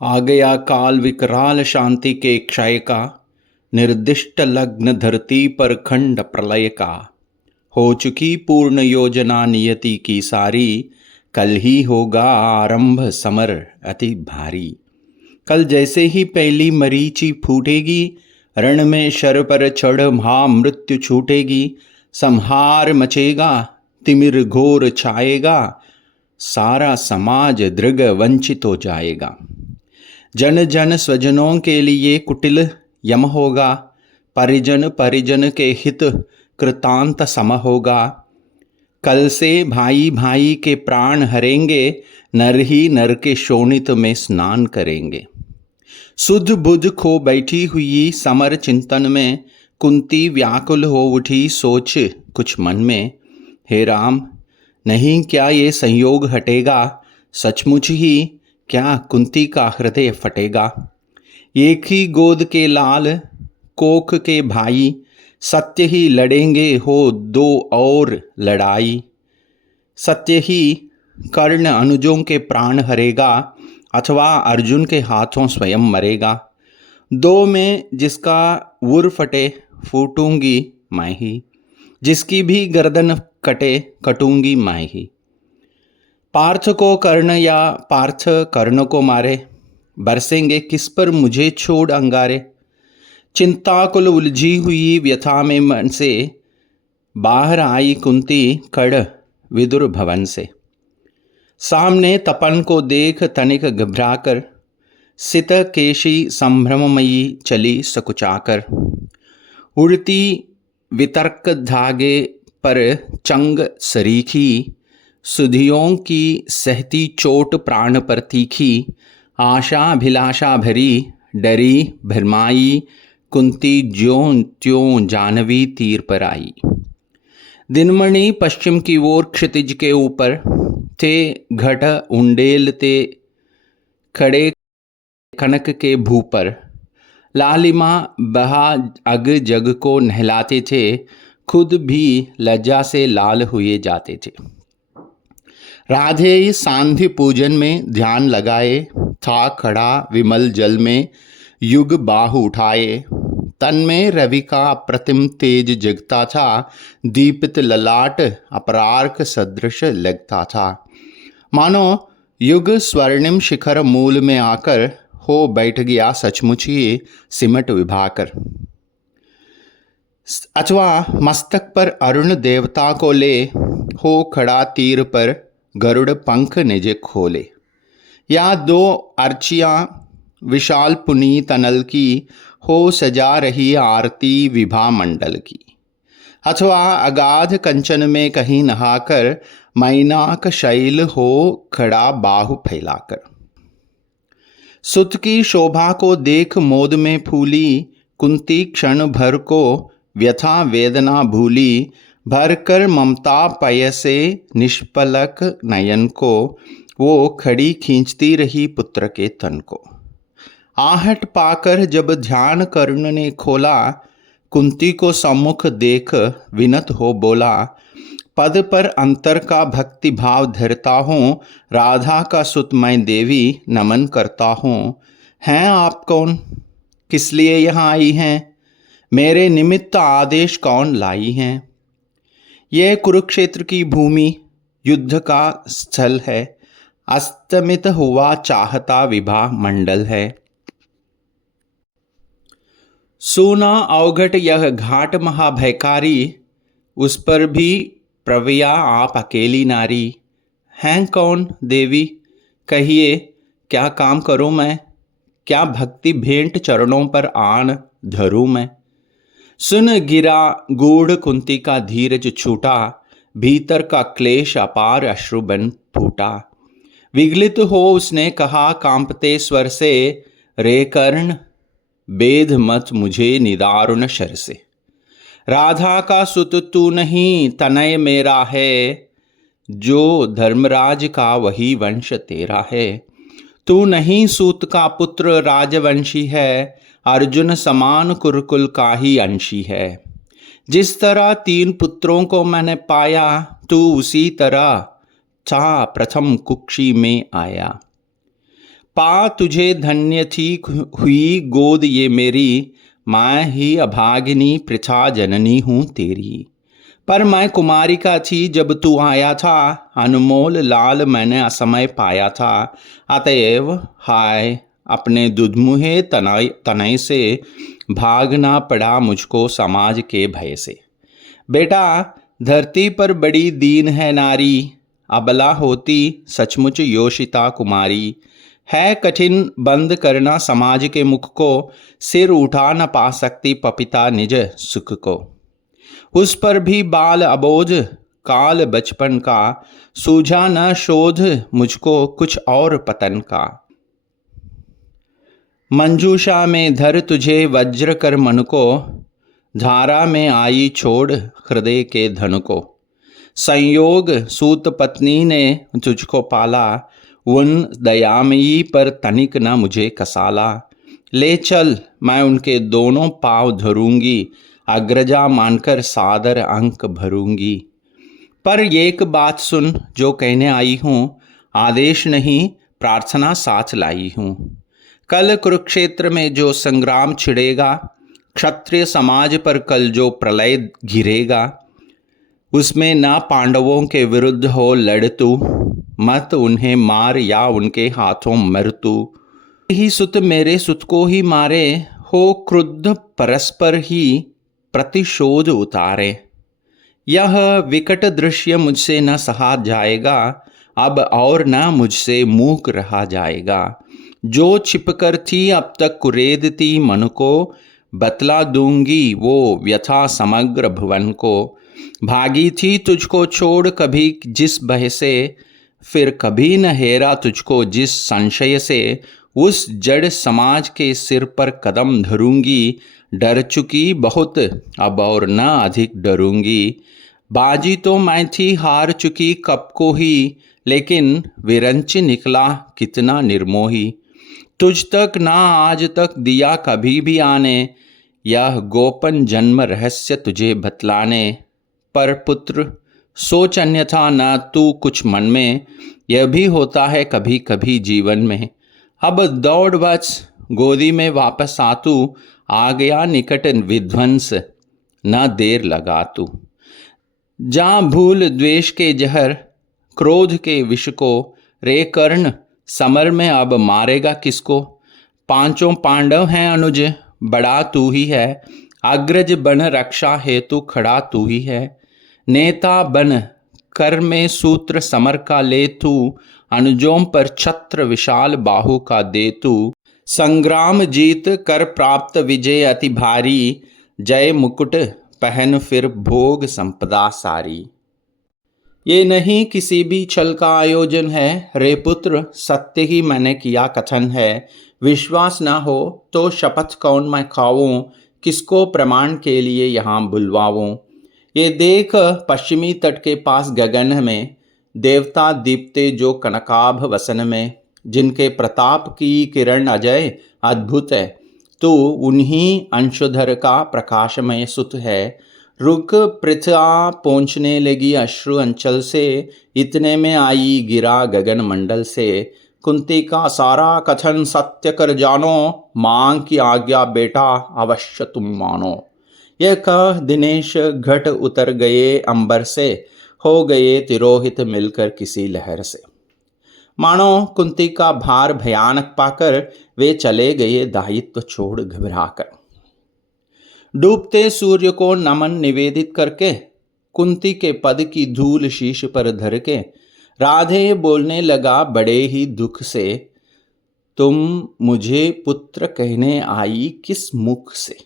आ गया काल विकराल शांति के क्षय का, निर्दिष्ट लग्न धरती पर खंड प्रलय का। हो चुकी पूर्ण योजना नियति की सारी, कल ही होगा आरंभ समर अति भारी। कल जैसे ही पहली मरीचि फूटेगी, रण में शर पर चढ़ महामृत्यु छूटेगी। संहार मचेगा, तिमिर घोर छाएगा, सारा समाज दृग वंचित हो जाएगा। जन जन स्वजनों के लिए कुटिल यम होगा, परिजन परिजन के हित कृतांत सम होगा। कल से भाई भाई के प्राण हरेंगे, नर ही नर के शोणित में स्नान करेंगे। सुध बुध खो बैठी हुई समर चिंतन में, कुंती व्याकुल हो उठी सोच कुछ मन में। हे राम, नहीं क्या ये संयोग हटेगा, सचमुच ही क्या कुंती का हृदय फटेगा। एक ही गोद के लाल कोख के भाई, सत्य ही लड़ेंगे हो दो और लड़ाई। सत्य ही कर्ण अनुजों के प्राण हरेगा, अथवा अर्जुन के हाथों स्वयं मरेगा। दो में जिसका वुर फटे फूटूंगी मैं ही, जिसकी भी गर्दन कटे कटूंगी मैं ही। पार्थ को कर्ण या पार्थ कर्ण को मारे, बरसेंगे किस पर मुझे छोड़ अंगारे। चिंताकुल उलझी हुई व्यथा में मन से, बाहर आई कुंती कड़ विदुर भवन से। सामने तपन को देख तनिक घबराकर, सित केशी संभ्रममयी चली सकुचाकर। उड़ती वितर्क धागे पर चंग सरीखी, सुधियों की सहती चोट प्राण पर तीखी। आशा अभिलाषा भरी डरी भरमाई, कुंती ज्यों त्यों जानवी तीर पर आई। दिनमणि पश्चिम की ओर क्षितिज के ऊपर थे, घट उंडेलते खड़े कनक के भू पर। लालिमा बहा अग जग को नहलाते थे, खुद भी लज्जा से लाल हुए जाते थे। राधे सांध्य पूजन में ध्यान लगाए, था खड़ा विमल जल में युग बाहु उठाए। तन में रवि का अप्रतिम तेज जगता था, दीपित ललाट अपरार्क सदृश लगता था। मानो युग स्वर्णिम शिखर मूल में आकर हो बैठ गया सचमुच ही सिमट विभाकर। अथवा मस्तक पर अरुण देवता को ले, हो खड़ा तीर पर गरुड़ पंख निज खोले। या दो अर्चियां विशाल पुनीत अनल की, हो सजा रही आरती विभा मंडल की। अथवा अगाध कंचन में कहीं नहाकर, मैनाक शैल हो खड़ा बाहु फैलाकर। सुत की शोभा को देख मोद में फूली, कुंती क्षण भर को व्यथा वेदना भूली। भर कर ममता पय से निष्पलक नयन को, वो खड़ी खींचती रही पुत्र के तन को। आहट पाकर जब ध्यान कर्ण ने खोला, कुंती को सम्मुख देख विनत हो बोला। पद पर अंतर का भक्ति भाव धरता हूँ, राधा का सुत मैं देवी नमन करता हूँ। हैं आप कौन, किस लिए यहाँ आई हैं, मेरे निमित्त आदेश कौन लाई हैं। यह कुरुक्षेत्र की भूमि युद्ध का स्थल है, अस्तमित हुआ चाहता विभा मंडल है। सोना अवघट यह घाट महाभयकारी, उस पर भी प्रवया आप अकेली नारी। हैं कौन देवी, कहिए क्या काम करूं मैं, क्या भक्ति भेंट चरणों पर आन धरूं मैं। सुन गिरा गूढ़ कुंती का धीरज छूटा, भीतर का क्लेश अपार अश्रु बन फूटा। विगलित हो उसने कहा कांपते स्वर से, रे कर्ण बेध मत मुझे निदारुण शर से। राधा का सुत तू नहीं तनय मेरा है, जो धर्मराज का वही वंश तेरा है। तू नहीं सूत का पुत्र राजवंशी है, अर्जुन समान कुरुकुल का ही अंशी है। जिस तरह 3 पुत्रों को मैंने पाया, तू उसी तरह था प्रथम कुक्षी में आया। पा तुझे धन्य थी हुई गोद ये मेरी, मैं ही अभागिनी पृथा जननी हूँ तेरी। पर मैं कुमारिका थी जब तू आया था, अनमोल लाल मैंने असमय पाया था। अतएव हाय अपने दुधमुहे तनय से, भागना पड़ा मुझको समाज के भय से। बेटा धरती पर बड़ी दीन है नारी, अबला होती सचमुच योषिता कुमारी। है कठिन बंद करना समाज के मुख को, सिर उठा न पा सकती पपिता निज सुख को। उस पर भी बाल अबोध काल बचपन का, सूझा न शोध मुझको कुछ और पतन का। मंजूषा में धर तुझे वज्र कर मन को, धारा में आई छोड़ हृदय के धन को। संयोग सूत पत्नी ने तुझको पाला, उन दयामयी पर तनिक न मुझे कसाला। ले चल मैं उनके दोनों पाँव धरूंगी, अग्रजा मानकर सादर अंक भरूंगी। पर एक बात सुन जो कहने आई हूँ, आदेश नहीं प्रार्थना साथ लाई हूँ। कल कुरुक्षेत्र में जो संग्राम छिड़ेगा, क्षत्रिय समाज पर कल जो प्रलय घिरेगा, उसमें ना पांडवों के विरुद्ध हो लड़ तू, मत उन्हें मार या उनके हाथों मर तू। ही सुत मेरे सुत को ही मारे, हो क्रुद्ध परस्पर ही प्रतिशोध उतारे। यह विकट दृश्य मुझसे न सहा जाएगा, अब और न मुझसे मूक रहा जाएगा। जो छिपकर थी अब तक कुरेदती मन को, बतला दूंगी वो व्यथा समग्र भुवन को। भागी थी तुझको छोड़ कभी जिस भय से, फिर कभी न हेरा तुझको जिस संशय से। उस जड़ समाज के सिर पर कदम धरूंगी, डर चुकी बहुत अब और न अधिक डरूंगी। बाजी तो मैं थी हार चुकी कब को ही, लेकिन विरंच निकला कितना निर्मोही। तुझ तक ना आज तक दिया कभी भी आने, यह गोपन जन्म रहस्य तुझे बतलाने। पर पुत्र सोच अन्यथा न तू कुछ मन में, यह भी होता है कभी कभी जीवन में। अब दौड़ बच गोदी में वापस आ तू, आ गया निकट विध्वंस न देर लगा तू। जा भूल द्वेष के जहर क्रोध के विष को, रे कर्ण समर में अब मारेगा किसको। पांचों पांडव हैं अनुज बड़ा तू ही है, अग्रज बन रक्षा हेतु खड़ा तू ही है। नेता बन कर में सूत्र समर का ले तू, अनुजों पर छत्र विशाल बाहु का दे तू। संग्राम जीत कर प्राप्त विजय अति भारी, जय मुकुट पहन फिर भोग संपदा सारी। ये नहीं किसी भी छल का आयोजन है, रे पुत्र सत्य ही मैंने किया कथन है। विश्वास ना हो तो शपथ कौन मैं खाऊं, किसको प्रमाण के लिए यहाँ बुलवाऊं। ये देख पश्चिमी तट के पास गगन में, देवता दीप्ते जो कनकाभ वसन में। जिनके प्रताप की किरण अजय अद्भुत है, तो उन्हीं अंशुधर का प्रकाशमय सुत है। रुक पृथा पहुँचने लगी अश्रु अंचल से, इतने में आई गिरा गगन मंडल से। कुंती का सारा कथन सत्य कर जानो, मां की आज्ञा बेटा अवश्य तुम मानो। यह कह दिनेश घट उतर गए अंबर से, हो गए तिरोहित मिलकर किसी लहर से। मानो कुंती का भार भयानक पाकर वे चले गए दायित्व छोड़ घबराकर। डूबते सूर्य को नमन निवेदित करके, कुंती के पद की धूल शीश पर धर के, राधे बोलने लगा बड़े ही दुख से, तुम मुझे पुत्र कहने आई किस मुख से।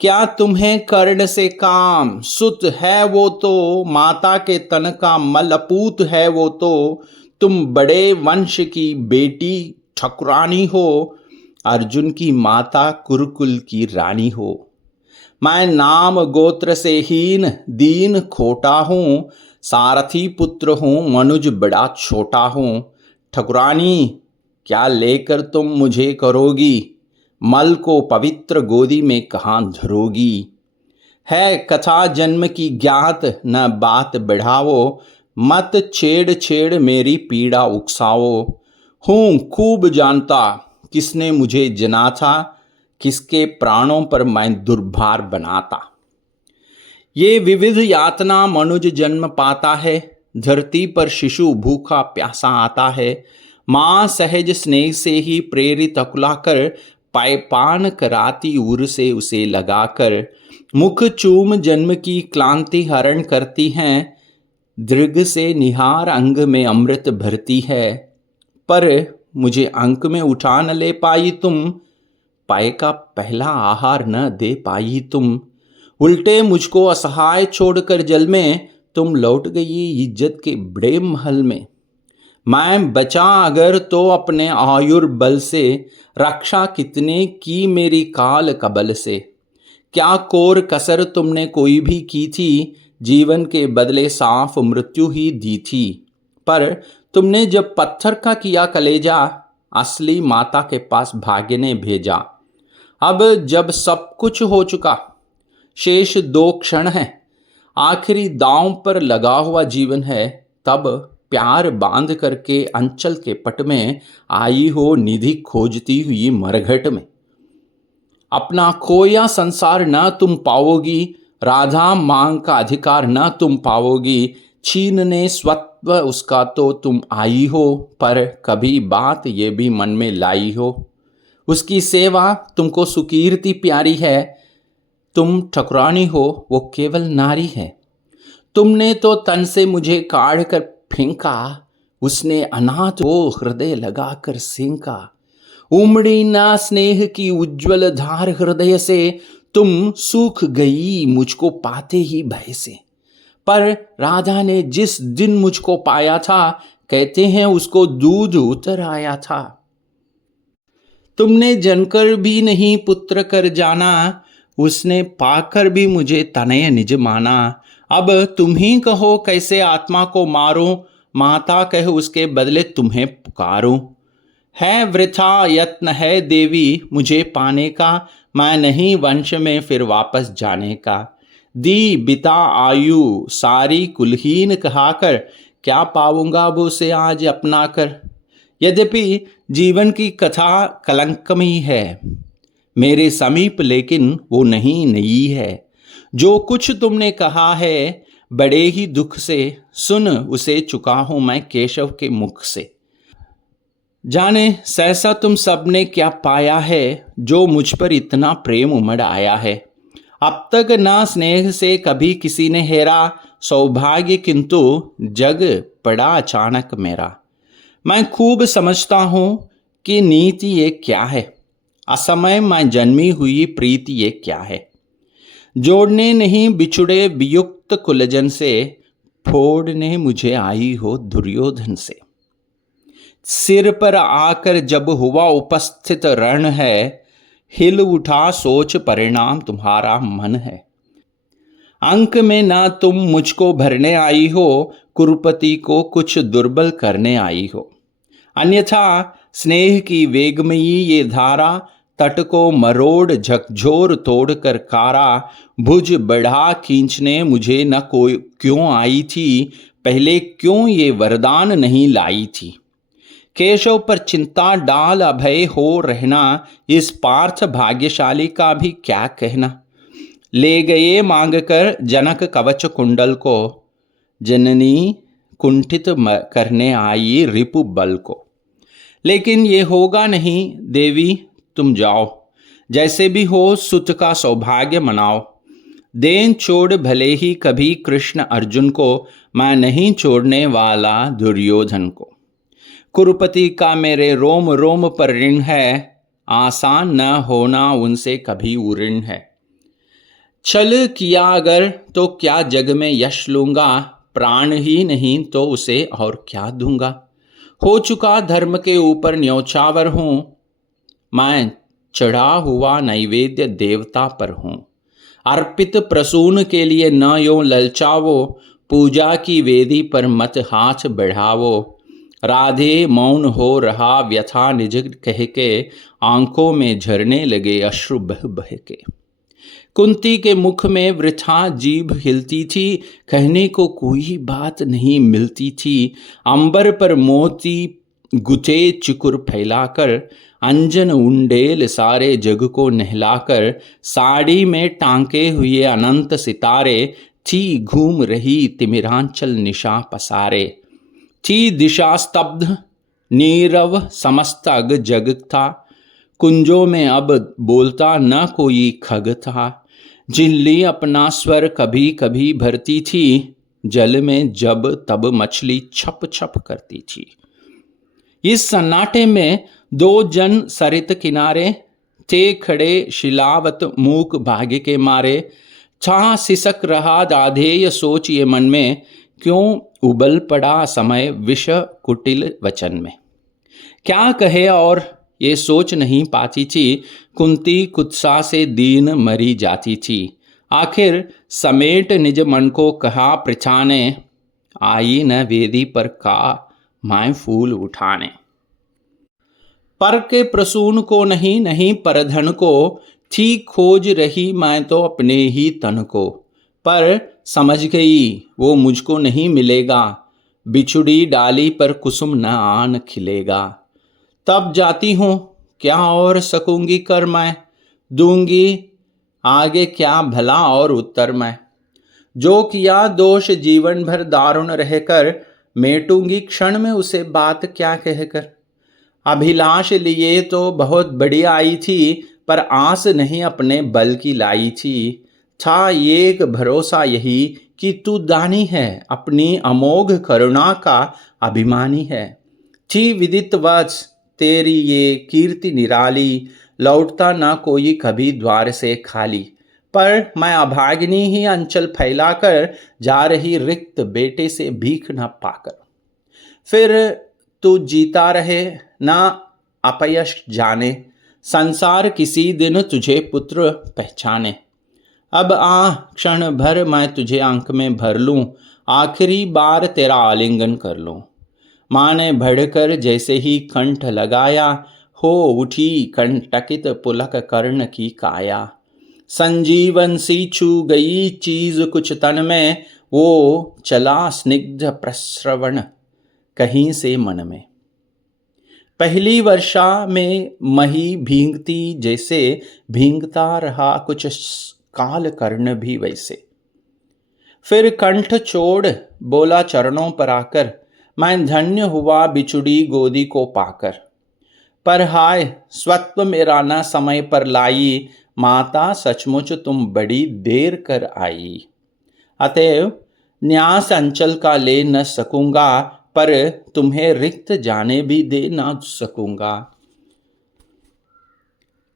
क्या तुम्हें कर्ण से काम, सुत है वो तो, माता के तन का मलपूत है वो तो। तुम बड़े वंश की बेटी ठकुरानी हो, अर्जुन की माता कुरुकुल की रानी हो। मैं नाम गोत्र से हीन दीन खोटा हूँ, सारथी पुत्र हूँ मनुज बड़ा छोटा हूँ। ठकुरानी क्या लेकर तुम मुझे करोगी, मल को पवित्र गोदी में कहाँ धरोगी। है कथा जन्म की ज्ञात न बात बढ़ावो, मत छेड़ छेड़ मेरी पीड़ा उकसाओ। हूँ खूब जानता किसने मुझे जना था, किसके प्राणों पर मैं दुर्भार बनाता। ये विविध यातना मनुज जन्म पाता है, धरती पर शिशु भूखा प्यासा आता है। माँ सहज स्नेह से ही प्रेरित अकुलाकर, पायपान कराती उर से उसे लगाकर। मुख चूम जन्म की क्लांति हरण करती हैं, दृग से निहार अंग में अमृत भरती है। पर मुझे अंक में उठा न ले पाई तुम, पाए का पहला आहार न दे पाई तुम। उल्टे मुझको असहाय छोड़कर जल में, तुम लौट गई इज्जत के बड़े महल में। मैं बचा अगर तो अपने आयुर्बल से, रक्षा कितने की मेरी काल कबल से। क्या कोर कसर तुमने कोई भी की थी, जीवन के बदले साफ मृत्यु ही दी थी। पर तुमने जब पत्थर का किया कलेजा, असली माता के पास भाग्य ने भेजा। अब जब सब कुछ हो चुका, शेष 2 क्षण हैं, आखिरी दांव पर लगा हुआ जीवन है, तब प्यार बांध करके अंचल के पट में आई हो निधि खोजती हुई मरघट में। अपना खोया संसार न तुम पाओगी, राधा मांग का अधिकार न तुम पाओगी। छीनने स्वत्व उसका तो तुम आई हो, पर कभी बात ये भी मन में लाई हो। उसकी सेवा तुमको सुकीर्ति प्यारी है, तुम ठकुरानी हो वो केवल नारी है। तुमने तो तन से मुझे काढ़ कर फेंका, उसने अनाथ वो हृदय लगाकर सेंका। उमड़ी ना स्नेह की उज्जवल धार हृदय से, तुम सूख गई मुझको पाते ही भय से। पर राधा ने जिस दिन मुझको पाया था, कहते हैं उसको दूध उतर आया था। तुमने जनकर भी नहीं पुत्र कर जाना, उसने पाकर भी मुझे तनय निज माना। अब तुम ही कहो कैसे आत्मा को मारूं, माता कह उसके बदले तुम्हें पुकारूं। है वृथा यत्न है देवी मुझे पाने का, मैं नहीं वंश में फिर वापस जाने का। दी बिता आयु सारी कुलहीन कहाकर, क्या पाऊंगा अब उसे आज अपना कर। यद्यपि जीवन की कथा कलंकमयी है मेरे समीप, लेकिन वो नहीं नई है। जो कुछ तुमने कहा है बड़े ही दुख से, सुन उसे चुका हूं मैं केशव के मुख से। जाने सहसा तुम सबने क्या पाया है, जो मुझ पर इतना प्रेम उमड़ आया है। अब तक ना स्नेह से कभी किसी ने हेरा, सौभाग्य किंतु जग पड़ा अचानक मेरा। मैं खूब समझता हूं कि नीति ये क्या है, असमय मैं जन्मी हुई प्रीति ये क्या है। जोड़ने नहीं बिछुड़े वियुक्त कुलजन से, फोड़ने मुझे आई हो दुर्योधन से। सिर पर आकर जब हुआ उपस्थित रण है, हिल उठा सोच परिणाम तुम्हारा मन है। अंक में ना तुम मुझको भरने आई हो, कुरुपति को कुछ दुर्बल करने आई हो। अन्यथा स्नेह की वेगमयी ये धारा, तट को मरोड़ झकझोर तोड़ कर कारा। भुज बढ़ा खींचने मुझे न कोई क्यों आई थी, पहले क्यों ये वरदान नहीं लाई थी। केशव पर चिंता डाल अभय हो रहना, इस पार्थ भाग्यशाली का भी क्या कहना। ले गए मांग कर जनक कवच कुंडल को, जननी कुंठित करने आई रिपु बल को। लेकिन ये होगा नहीं देवी, तुम जाओ, जैसे भी हो सुत का सौभाग्य मनाओ। देन छोड़ भले ही कभी कृष्ण अर्जुन को, मैं नहीं छोड़ने वाला दुर्योधन को। कुरुपति का मेरे रोम रोम पर ऋण है, आसान न होना उनसे कभी ऋण है। छल किया अगर तो क्या जग में यश लूंगा, प्राण ही नहीं तो उसे और क्या दूंगा। हो चुका धर्म के ऊपर न्यौछावर हूं, मैं चढ़ा हुआ नैवेद्य देवता पर हूं। अर्पित प्रसून के लिए न यो ललचावो, पूजा की वेदी पर मत हाथ बढ़ावो। राधे मौन हो रहा व्यथा निज कह के, आंखों में झरने लगे अश्रु बह बह के। कुंती के मुख में वृथा जीभ हिलती थी, कहने को कोई बात नहीं मिलती थी। अंबर पर मोती गुचे चुकुर फैलाकर, अंजन उंडेल सारे जग को नहलाकर, साड़ी में टांके हुए अनंत सितारे, थी घूम रही तिमिरांचल निशा पसारे। थी दिशा स्तब्ध नीरव समस्त अग जग था, कुंजों में अब बोलता न कोई खग था। झिल्ली अपना स्वर कभी कभी भरती थी, जल में जब तब मछली छप छप करती थी। इस सन्नाटे में दो जन सरित किनारे थे खड़े, शिलावत मूक भाग्य के मारे। था सिसक रहा दाधेय सोच ये मन में, क्यों उबल पड़ा समय विष कुटिल वचन में। क्या कहे और ये सोच नहीं पाती थी, कुंती कुत्सा से दीन मरी जाती थी। आखिर समेट निज मन को कहा पृछाने, आई न वेदी पर का मैं फूल उठाने। पर के प्रसून को नहीं, नहीं परधन को, थी खोज रही मैं तो अपने ही तन को। पर समझ गई वो मुझको नहीं मिलेगा, बिछुड़ी डाली पर कुसुम न आन खिलेगा। तब जाती हूँ क्या और सकूंगी कर मैं, दूंगी आगे क्या भला और उत्तर मैं। जो किया दोष जीवन भर दारुण रहकर, मेटूंगी क्षण में उसे बात क्या कहकर। अभिलाष लिए तो बहुत बड़ी आई थी, पर आस नहीं अपने बल की लाई थी। था एक भरोसा यही कि तू दानी है, अपनी अमोघ करुणा का अभिमानी है। थी विदित वच तेरी ये कीर्ति निराली, लौटता ना कोई कभी द्वार से खाली। पर मैं अभागिनी ही अंचल फैलाकर, जा रही रिक्त बेटे से भीख न पाकर। फिर तू जीता रहे ना अपयश जाने, संसार किसी दिन तुझे पुत्र पहचाने। अब आ क्षण भर मैं तुझे अंक में भर लूं, आखिरी बार तेरा आलिंगन कर लूं। माँ ने बढ़कर जैसे ही कंठ लगाया, हो उठी कंटकित पुलक कर्ण की काया। संजीवन सी छू गई चीज कुछ तन में, वो चला स्निग्ध प्रस्रवण कहीं से मन में। पहली वर्षा में मही भींगती जैसे, भींगता रहा कुछ काल कर्ण भी वैसे। फिर कंठ छोड़ बोला चरणों पर आकर, मैं धन्य हुआ बिछुड़ी गोदी को पाकर। पर हाय स्वत्व मेरा न समय पर लाई, माता सचमुच तुम बड़ी देर कर आई। अतएव न्यास अंचल का ले न सकूंगा, पर तुम्हें रिक्त जाने भी दे ना सकूंगा।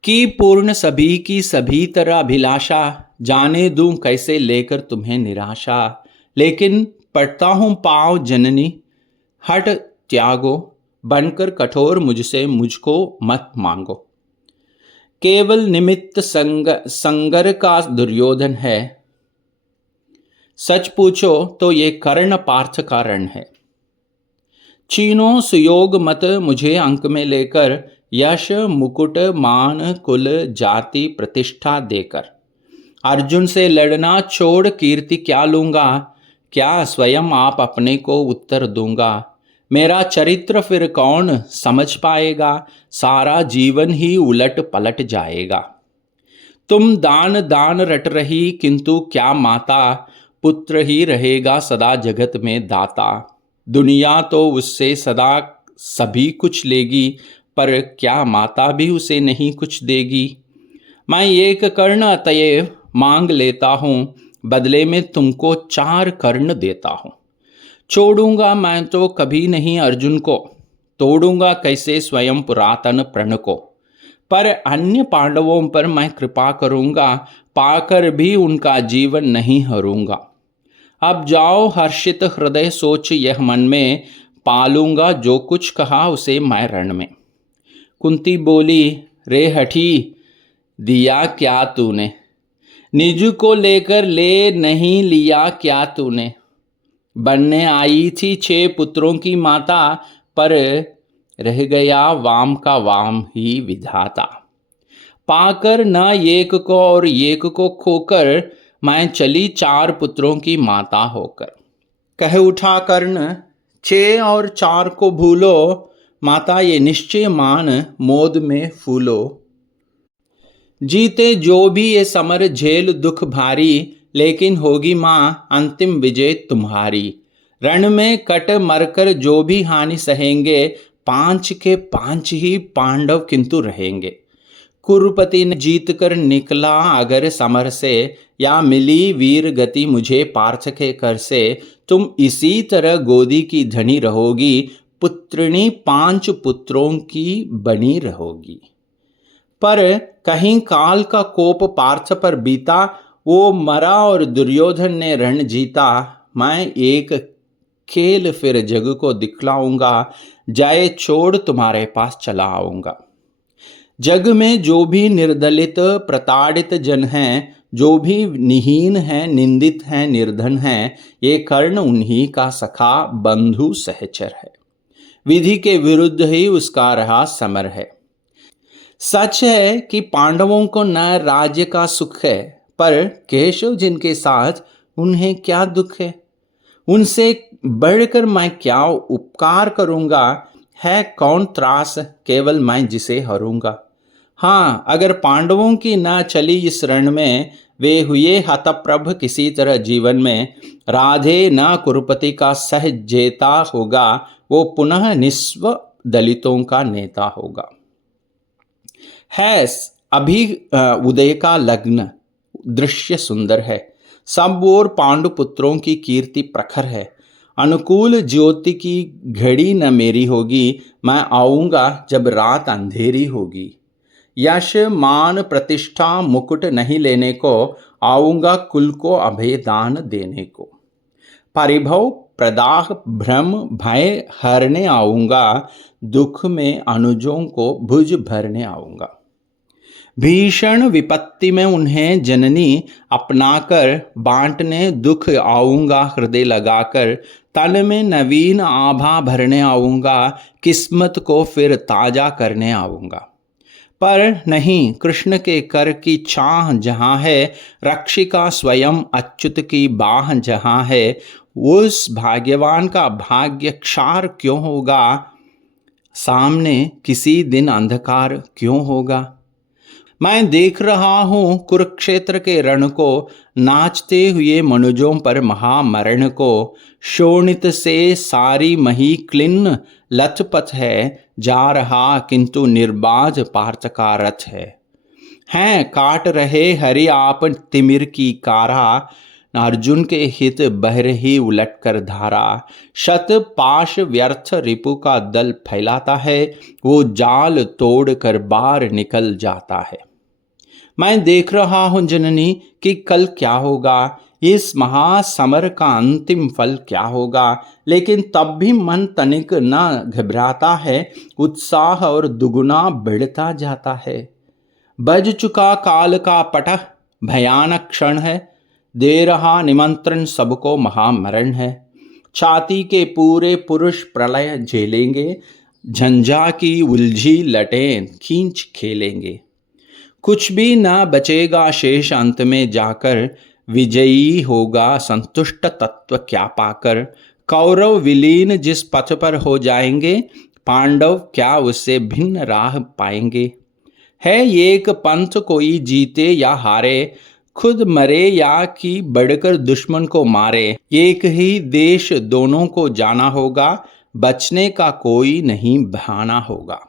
कि पूर्ण सभी की सभी तरह अभिलाषा, जाने दूं कैसे लेकर तुम्हें निराशा। लेकिन पढ़ता हूं पाँव जननी, हट त्यागो, बनकर कठोर मुझसे मुझको मत मांगो। केवल निमित्त संगर का दुर्योधन है, सच पूछो तो ये कर्ण पार्थ का रण है। छीनो सुयोग मत मुझे अंक में लेकर, यश मुकुट मान कुल जाति प्रतिष्ठा देकर। अर्जुन से लड़ना छोड़ कीर्ति क्या लूंगा, क्या स्वयं आप अपने को उत्तर दूंगा। मेरा चरित्र फिर कौन समझ पाएगा, सारा जीवन ही उलट पलट जाएगा। तुम दान दान रट रही किंतु क्या माता, पुत्र ही रहेगा सदा जगत में दाता। दुनिया तो उससे सदा सभी कुछ लेगी, पर क्या माता भी उसे नहीं कुछ देगी। मैं एक कर्ण अतएव मांग लेता हूँ, बदले में तुमको 4 कर्ण देता हूँ। छोड़ूंगा मैं तो कभी नहीं अर्जुन को, तोड़ूंगा कैसे स्वयं पुरातन प्रण को। पर अन्य पांडवों पर मैं कृपा करूंगा, पाकर भी उनका जीवन नहीं हरूंगा। अब जाओ हर्षित हृदय सोच यह मन में, पालूंगा जो कुछ कहा उसे मैं रण में। कुंती बोली रे हठी, दिया क्या तूने, निज को लेकर ले नहीं लिया क्या तूने। बनने आई थी 6 पुत्रों की माता, पर रह गया वाम का वाम ही विधाता। पाकर न एक को और एक को खोकर, मैं चली 4 पुत्रों की माता होकर। कह उठा कर्ण 6 और 4 को भूलो, माता ये निश्चय मान मोद में फूलो। जीते जो भी ये समर झेल दुख भारी, लेकिन होगी माँ अंतिम विजय तुम्हारी। रण में कट मरकर जो भी हानि सहेंगे, पांच के पांच ही पांडव किंतु रहेंगे। कुरुपति ने जीत कर निकला अगर समर से, या मिली वीर गति मुझे पार्थ के कर से। तुम इसी तरह गोदी की धनी रहोगी, पुत्रिणी पांच पुत्रों की बनी रहोगी। पर कहीं काल का कोप पार्थ पर बीता, वो मरा और दुर्योधन ने रण जीता। मैं एक खेल फिर जग को दिखलाऊंगा, जाए छोड़ तुम्हारे पास चला आऊंगा। जग में जो भी निर्दलित प्रताड़ित जन हैं, जो भी निहीन हैं, निंदित हैं, निर्धन हैं, ये कर्ण उन्हीं का सखा बंधु सहचर है। विधि के विरुद्ध ही उसका रहा समर है। सच है कि पांडवों को न राज्य का सुख है, पर केशव जिनके साथ उन्हें क्या दुख है। उनसे बढ़कर मैं क्या उपकार करूंगा, है कौन त्रास केवल मैं जिसे हरूंगा। हाँ, अगर पांडवों की न चली इस रण में, वे हुए हतप्रभ किसी तरह जीवन में। राधे न कुरुपति का सहज जेता होगा, वो पुनः निस्व दलितों का नेता होगा। है अभी उदय का लग्न, दृश्य सुंदर है, सब ओर पांडु पुत्रों की कीर्ति प्रखर है। अनुकूल ज्योति की घड़ी न मेरी होगी, मैं आऊंगा जब रात अंधेरी होगी। यश मान प्रतिष्ठा मुकुट नहीं लेने को, आऊंगा कुल को अभय दान देने को। परिभव प्रदाह भ्रम भय हरने आऊंगा, दुख में अनुजों को भुज भरने आऊंगा। भीषण विपत्ति में उन्हें जननी अपनाकर, बांटने दुख आऊंगा हृदय लगाकर। तन में नवीन आभा भरने आऊंगा, किस्मत को फिर ताजा करने आऊंगा। पर नहीं, कृष्ण के कर की चाह जहाँ है, रक्षिका स्वयं अच्युत की बाह जहाँ है, उस भाग्यवान का भाग्य क्षार क्यों होगा, सामने किसी दिन अंधकार क्यों होगा। मैं देख रहा हूँ कुरुक्षेत्र के रण को, नाचते हुए मनुजों पर महामरण को। शोणित से सारी मही क्लिन्न लथपथ है, जा रहा किंतु निर्बाध पार्थ का रथ है। हैं काट रहे हरि आप तिमिर की कारा, अर्जुन के हित बह रही उलट कर धारा। शत पाश व्यर्थ रिपु का दल फैलाता है, वो जाल तोड़ कर बाहर निकल जाता है। मैं देख रहा हूं जननी कि कल क्या होगा, इस महासमर का अंतिम फल क्या होगा। लेकिन तब भी मन तनिक न घबराता है, उत्साह और दुगुना बढ़ता जाता है। बज चुका काल का पटह, भयानक क्षण है, दे रहा निमंत्रण सबको महामरण है। छाती के पूरे पुरुष प्रलय झेलेंगे, झंझा की उलझी लटें खींच खेलेंगे। कुछ भी न बचेगा शेष, अंत में जाकर विजयी होगा संतुष्ट तत्व क्या पाकर। कौरव विलीन जिस पथ पर हो जाएंगे, पांडव क्या उससे भिन्न राह पाएंगे। है एक पंथ कोई जीते या हारे, खुद मरे या कि बढ़कर दुश्मन को मारे। एक ही देश दोनों को जाना होगा, बचने का कोई नहीं बहाना होगा।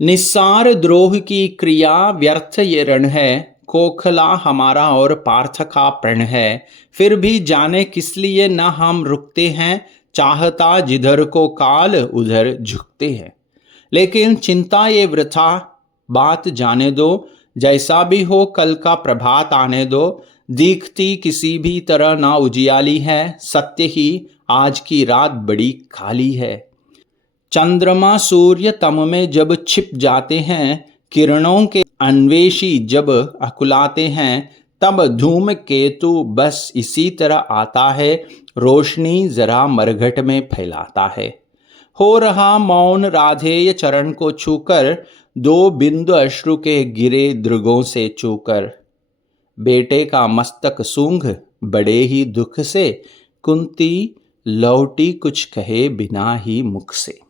निस्सार द्रोह की क्रिया व्यर्थ ये रण है, खोखला हमारा और पार्थ का प्रण है। फिर भी जाने किस लिए न हम रुकते हैं, चाहता जिधर को काल उधर झुकते हैं। लेकिन चिंता ये वृथा, बात जाने दो, जैसा भी हो कल का प्रभात आने दो। दिखती किसी भी तरह ना उजियाली है, सत्य ही आज की रात बड़ी खाली है। चंद्रमा सूर्य तम में जब छिप जाते हैं, किरणों के अन्वेषी जब अकुलाते हैं, तब धूम केतु बस इसी तरह आता है, रोशनी जरा मरघट में फैलाता है। हो रहा मौन राधेय चरण को छूकर, दो बिंदु अश्रु के गिरे दृगों से चूकर। बेटे का मस्तक सूंघ बड़े ही दुख से, कुंती लौटी कुछ कहे बिना ही मुख से।